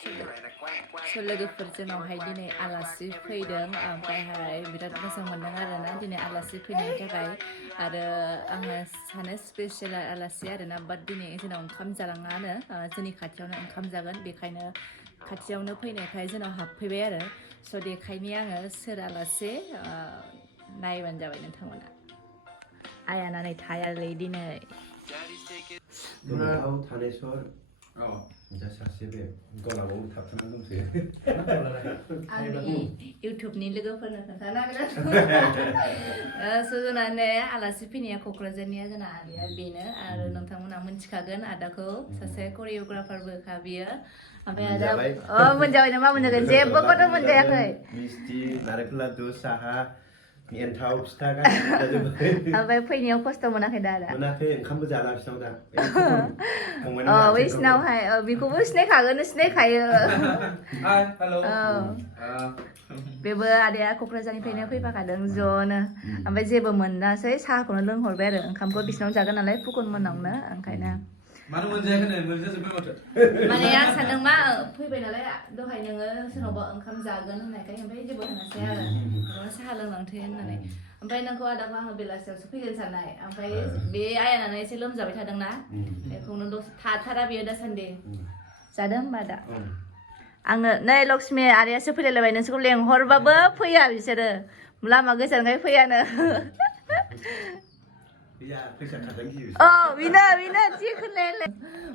लोगोफोर जोंनावहाय दिनै आलासि फैदों ओमफ्रायहाय बिराद मोजां मोनदों आरोना दिनै आलासि फैनायनि थाखाय आरो आङो सानो स्पेसियेल आलासि आरोना बाट दिनै जोंनाव ओंखाम जालाङानो जोंनि खाथियावनो ओंखाम जागोन बेखायनो खाथियावनो फैनायखाय जोंनाव हाबफैबाय आरो स' देखायनि आङो सोर आलासि नायबानो जाबाय नोंथांमोना आयानानै थायालै दिनै आंनि इउटुबनि लोगोफोरनो खोन्थानांगोन जोंना आलासि फैनाया क'क्राझारनिया जोंना आदाया बेनो आरो नोंथांमोना मिथिखागोन आदाखौ सासे करिय'ग्राफारबोखा बियो ओमफ्राय आदा मोनजाबाय नामा मोनजागोन जेबोखौथ' मोनजायाखै मिस्थि नारेंखल लादु साहा एन्थाव फिथा गासिबो ओमफ्राय फैनायाव खस्थ' मोनाखै दा आदा मोनाखै ओंखामबो जाला बिसिनाव दा बैसिनावहाय बेखौबो सिनायखागोन सिनायखायो बेबो आदाया क'क्राझारनिफ्रायनो फैफाखादों ज'नो ओमफ्राय जेबो मोनासै साहाखौनो लोंहरबाय आरो ओंखामखौ बिसिनाव जागोन नालाय फुकन मोनावनो ओंखायनो मानो मोनजायाखै मोनजाजोब्बाय माथो माने आं सानदों मा फैबाय नालाय दहाय नोङो सोरनावबा ओंखाम जागोन होननायखाय ओमफ्राय जेबो होनासै आरो साहा लोंलांथों होननानै ओमफ्राय नोंखौ आदाखौ आङो बेलासियावसो फैगोन साननाय ओमफ्राय बे आयानानो एसे लोमजाबाय थादोंना बेखौनो दसे थाथारा बेयो दासान्दि जादों होमबा दा आङो नै लक्ष्मि आदायासो फैलायलायबाय नोंसोरखौ लेंहरबाबो फैया बिसोरो लामा गोजानखाय फैयानो बिनो जि खोनायालाय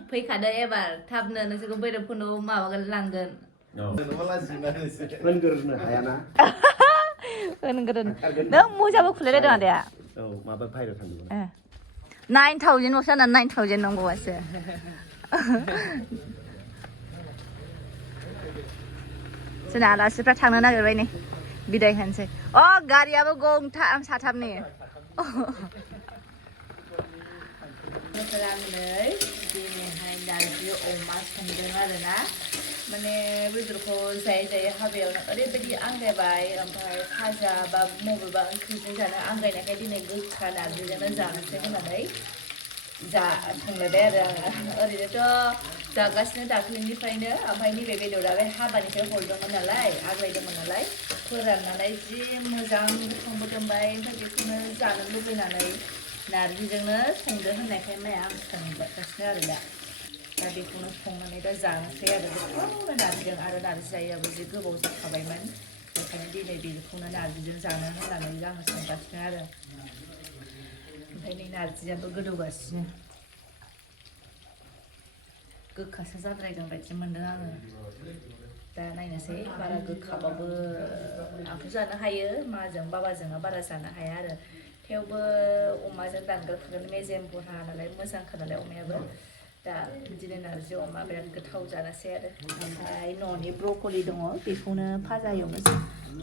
फैखादो एबार थाबनो नोंसोरखौ बैरबखौनो माबागोन लांगोन नों मुजाबो खुलायलायदों आदाया माबा बाहेरायाव थांदोंमोन 9,000 ल'सो जाना 9,000 नांगौबासो जोंना आलासिफ्रा थांनो नागिरबाय नै बिदाय होनोसै गारियाबो गंथाम साथामनि आंनै दिनैहाय नारजि अमा संदों आरोना माने बेदरखौ जायै जायै हाबायावनो ओरैबायदि आंगायबाय ओमफ्राय फाजा बा बबेबा ओंख्रिजों जानो आंगायनायखाय दिनै गोखा नारजिजोंनो जानोसै होननानै संलायबाय आरो आङो ओरैनोथ' जागासिनो दाख्लैनिफ्रायनो ओमफ्राय नैबे बेदरा बे हाबानिफ्राय हरदोंमोन नालाय आग्लायदोंमोन नालाय फोराननानै जि मोजां संबोदोंबाय ओमफ्राय बेखौनो जानो लुबैनानै नारजिजोंनो संदो होननायखाय माया आं संगासिनो आरो दा बेखौनो संनानै दा जानोसै आरो गोथावनो नारजिजों आरो नारजि जायोआबो जि गोबाव जाखाबायमोन बेखायनो दिनै बेखौनो नारजिजों जानो होननानै आङो संगासिनो आरो ओमफ्राय नै नारजियाबो गोदौगासिनो गोखासो जाद्रायगोन बायदि मोनदों आङो दा नायनोसै बारा गोखाबाबो आंथ' जानो हायो माजों बाबाजोंआ बारा जानो हाया आरो थेवबो अमाजों दानगारखागोन मेजेम बरहा नालाय मोजांखा नालाय अमायाबो दा बिदिनो नारजि अमा बिराद गोथाव जानोसै आरो ओमफ्राय न'नि ब्रकलि दङ बेखौनो फाजा एवनो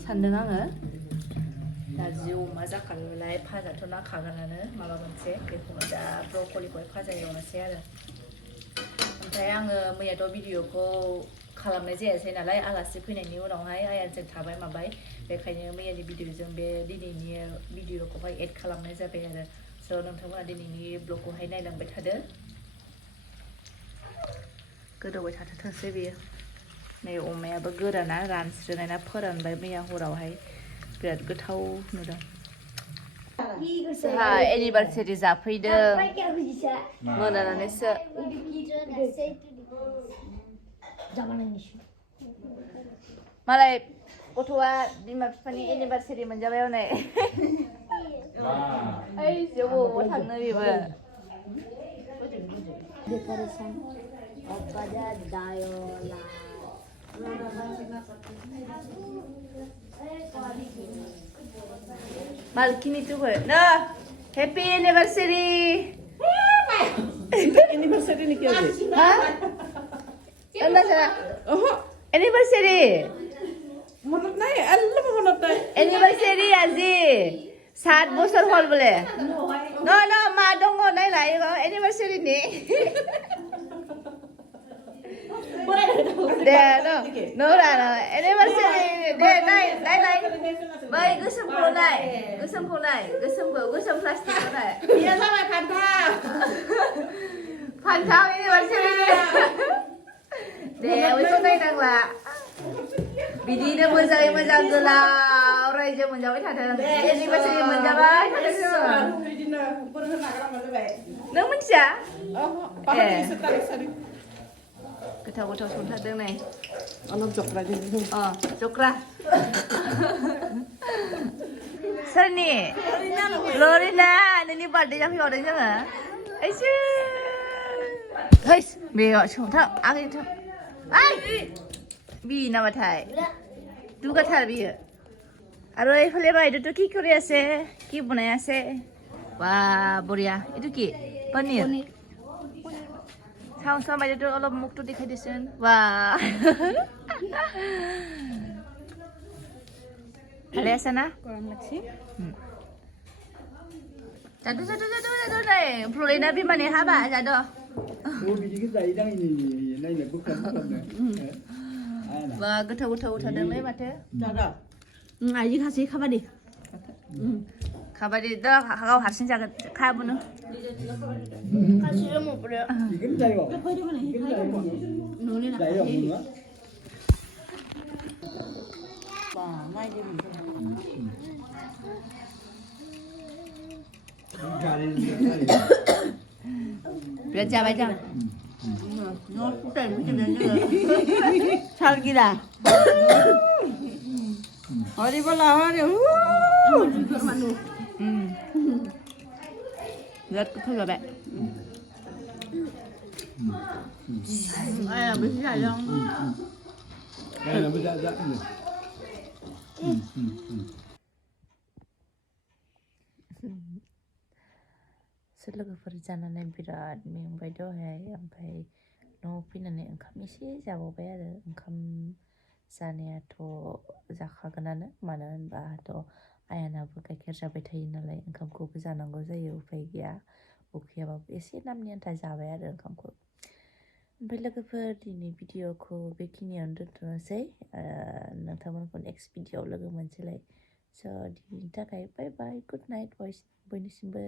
सानदों आङो नारजि अमा जाखांनायलाय फाजाथ' नांखागोनानो माबा मोनसे बेखौनो दा ब्रकलिखौहाय फाजा एवनोसै आरो ओमफ्राय आङो मैयाथ' भिडिअखौ खालामनाय जायासै नालाय आलासि फैनायनि उनावहाय आयाजों थाबाय माबाय बेखायनो मैयानि भिडिअजों बे दिनैनि भिडिअखौहाय एड खालामनाय जाबाय आरो स' नोंथांमोना दिनैनि ब्लगखौहाय नायलांबाय थादो गोदौबाय थाथोंसै बेयो नै अमायाबो गोराना रानस्रोनायना फोरानबाय मैया हरावहाय बिराद गोथाव नुदों जोंहा एनिभार्सारि जाफैदों मोनानानैसो मालाय गथ'आ बिमा बिफानि एनिभार्सारि मोनजाबाय हनै ओइ जौआव थांनो बेबो Malkini tuh gue. Nah, happy anniversary. Anniversary nih kira sih? Hah? Enggak salah. Anniversary. Menurut naya, Allah menurut naya. Anniversary azi. 7 বছর হল বলে। No, মা dong nai lai anniversary nih. Deh, no, anniversary. Deh, nai. Bay, gusum plastik nai. Iya sama pantau. Pantau anniversary. deh besok naiklah bidinya menjadi gelau raja menjawab ada ini masih menjawab neng mencia goथाव संथारदों नै जग्रा सोरनि लरिना नोंनि birthday जाफैबावदों जोङो एसे हैस बेयाव संथाव आगैथाव आइ बि नामाथाय दुगाथार बियो আৰু এইফালে বাইদেউটো কি কৰি আছে কি বনাই আছে বাহ বঢ়িয়া এইটো কি পনীৰ চাওঁ চাওঁ বাইদেউটো অলপ মুখটো দেখাই দিচোন বাহ ভালে আছে না গৰম লাগছে जादो नै फ्लरिना बिमानि हाबा जादो बा गोथाव थादोंलै माथो आइजि खासै खाबादि खाबादि दा गाव हारसिं जागोन खाबुनो biar jabai jang no putar bikin sal gila hari bola hari lihat kecil gak bek ayah bisa yang bisa लोगोफोर जानानै बिराद मेंबाय दहाय ओमफ्राय न'आव फैनानै ओंखाम एसे जाबावबाय आरो ओंखाम जानायाथ' जाखागोनानो मानो होनबाथ' आयानाबो गाइखेर जाबाय थायो नालाय ओंखामखौबो जानांगौ जायो उफाय गैया उखैयाबाबो एसे नामनि आन्था जाबाय आरो ओंखामखौ ओमफ्राय लोगोफोर दिनै भिडिअखौ बेखिनियावनो दोनथ'नोसै नोंथांमोनखौ नेक्स्ट भिडिअआव लोगो मोनसैलाय स' दिनैनि थाखाय बाय बाय गुड नाइट बयनिसिमबो